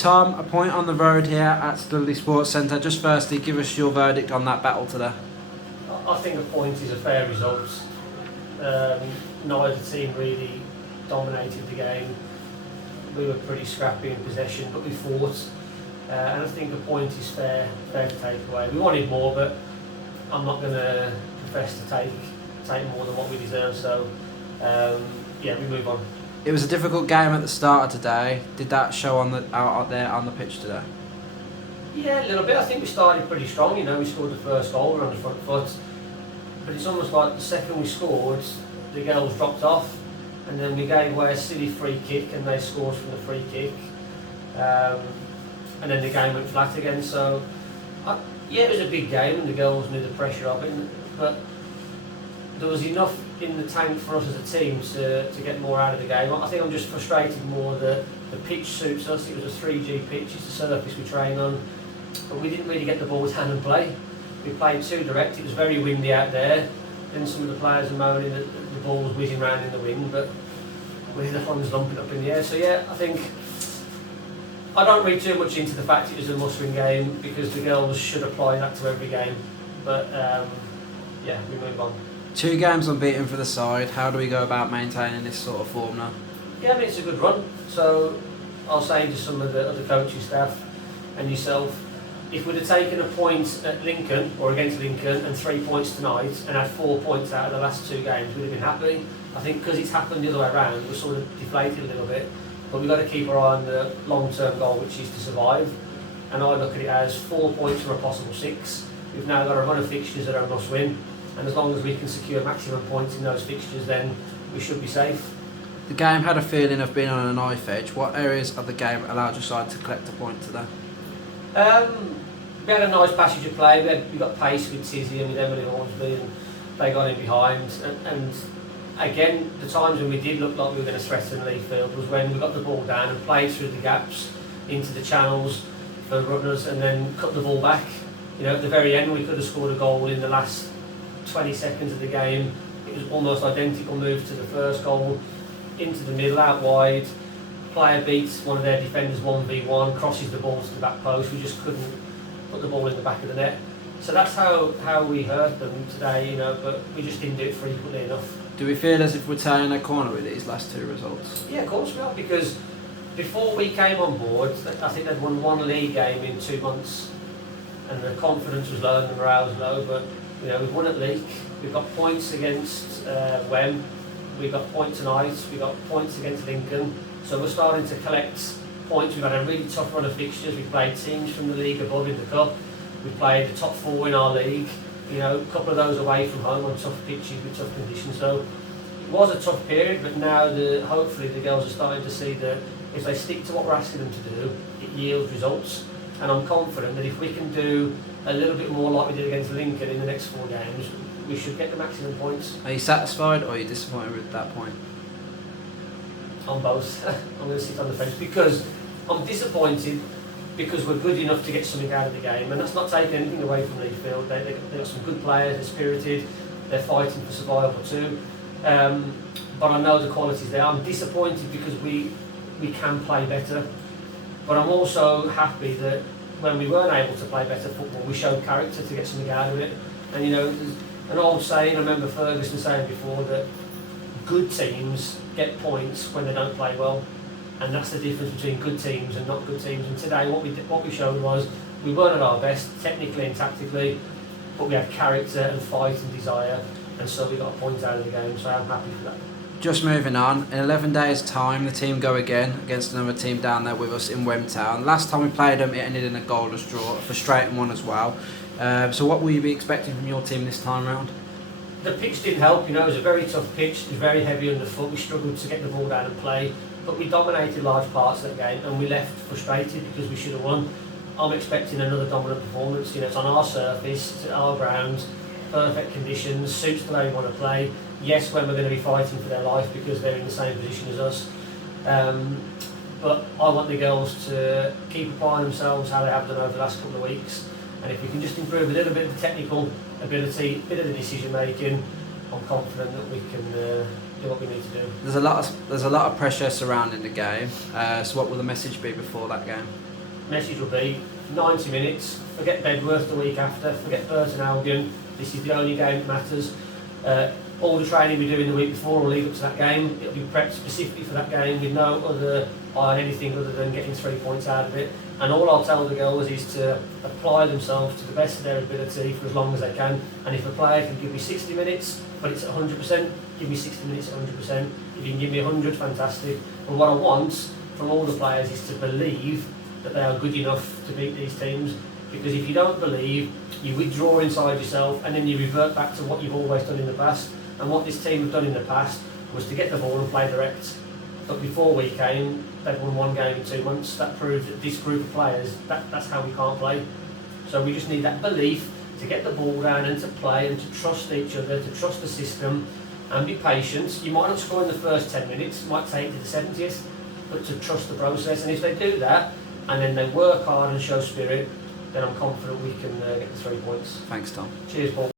Tom, a point on the road here at Studley Sports Centre. Just firstly, give us your verdict on that battle today. I think a point is a fair result. Neither team really dominated the game. We were pretty scrappy in possession, but we fought. And I think a point is fair to take away. We wanted more, but I'm not going to profess to take more than what we deserve. So, we move on. It was a difficult game at the start of today. Did that show out there on the pitch today? Yeah, a little bit. I think we started pretty strong. We scored the first goal, we were on the front foot. But it's almost like the second we scored, the girls dropped off, and then we gave away a silly free kick, and they scored from the free kick. And then the game went flat again. So, it was a big game, and the girls knew the pressure of it. But there was enough in the tank for us as a team to get more out of the game. I think I'm just frustrated more that the pitch suits us. It was a 3G pitch, it's the surface we train on, but we didn't really get the ball down and play. We played too direct, it was very windy out there, and some of the players are moaning that the ball was whizzing around in the wind, but we're the ones lumping up in the air. So I think I don't read too much into the fact it was a must-win game, because the girls should apply that to every game. But we move on. 2 games unbeaten for the side. How do we go about maintaining this sort of form now? Yeah, it's a good run. So I'll say to some of the other coaching staff and yourself, if we'd have taken a point at Lincoln or against Lincoln and 3 points tonight and had 4 points out of the last 2 games, we'd have been happy. I think because it's happened the other way around, we're sort of deflated a little bit. But we've got to keep our eye on the long-term goal, which is to survive. And I look at it as 4 points from a possible 6. We've now got a run of fixtures that are a must-win. And as long as we can secure maximum points in those fixtures, then we should be safe. The game had a feeling of being on a knife edge. What areas of the game allowed your side to collect a point today? We had a nice passage of play. We got pace with Tizzy and with Emily Hornsby, and they got in behind. And again, the times when we did look like we were going to threaten Leafield was when we got the ball down and played through the gaps into the channels for runners, and then cut the ball back. At the very end, we could have scored a goal in the last 20 seconds of the game. It was almost identical move to the first goal, into the middle, out wide. Player beats one of their defenders 1v1, crosses the ball to the back post. We just couldn't put the ball in the back of the net. So that's how we hurt them today, but we just didn't do it frequently enough. Do we feel as if we're turning a corner with these last 2 results? Yeah, of course we are, because before we came on board, I think they'd won 1 league game in 2 months, and the confidence was low and the morale was low, but we've won at Leek, we've got points against Wem, we've got points tonight, we've got points against Lincoln, so we're starting to collect points. We've had a really tough run of fixtures. We've played teams from the league above in the cup, we've played the top 4 in our league, a couple of those away from home on tough pitches with tough conditions. So it was a tough period, but now hopefully the girls are starting to see that if they stick to what we're asking them to do, it yields results. And I'm confident that if we can do a little bit more like we did against Lincoln in the next 4 games, we should get the maximum points. Are you satisfied or are you disappointed with that point? On both. I'm going to sit on the fence, because I'm disappointed because we're good enough to get something out of the game, and that's not taking anything away from Leafield. They've got some good players, they're spirited, they're fighting for survival too. But I know the quality's there. I'm disappointed because we can play better. But I'm also happy that when we weren't able to play better football, we showed character to get something out of it. And there's an old saying, I remember Ferguson saying before, that good teams get points when they don't play well. And that's the difference between good teams and not good teams. And today what we showed was we weren't at our best, technically and tactically, but we had character and fight and desire, and so we got a point out of the game, so I'm happy for that. Just moving on, in 11 days' time, the team go again against another team down there with us in Wemtown. Last time we played them, it ended in a goalless draw, a frustrating one as well. So what will you be expecting from your team this time round? The pitch didn't help, it was a very tough pitch, it was very heavy underfoot, we struggled to get the ball down and play, but we dominated large parts of that game and we left frustrated because we should have won. I'm expecting another dominant performance, it's on our surface, it's our ground, perfect conditions, suits the way we want to play. Yes, when we're going to be fighting for their life because they're in the same position as us. But I want the girls to keep applying themselves how they have done over the last couple of weeks. And if we can just improve a little bit of the technical ability, a bit of the decision making, I'm confident that we can do what we need to do. There's a lot of pressure surrounding the game. So what will the message be before that game? message will be 90 minutes, forget Bedworth the week after, forget Burton Albion, this is the only game that matters. All the training we do in the week before will lead up to that game. It'll be prepped specifically for that game with no other eye on anything other than getting 3 points out of it. And all I'll tell the girls is to apply themselves to the best of their ability for as long as they can. And if a player can give me 60 minutes, but it's at 100%, give me 60 minutes at 100%. If you can give me 100, fantastic. And what I want from all the players is to believe that they are good enough to beat these teams. Because if you don't believe, you withdraw inside yourself and then you revert back to what you've always done in the past. And what this team have done in the past was to get the ball and play direct. But before we came, they'd won 1 game in 2 months. That proved that this group of players, that's how we can't play. So we just need that belief to get the ball down and to play and to trust each other, to trust the system and be patient. You might not score in the first 10 minutes, it might take to the 70th, but to trust the process. And if they do that, and then they work hard and show spirit, then I'm confident we can get the 3 points. Thanks, Tom. Cheers, Paul.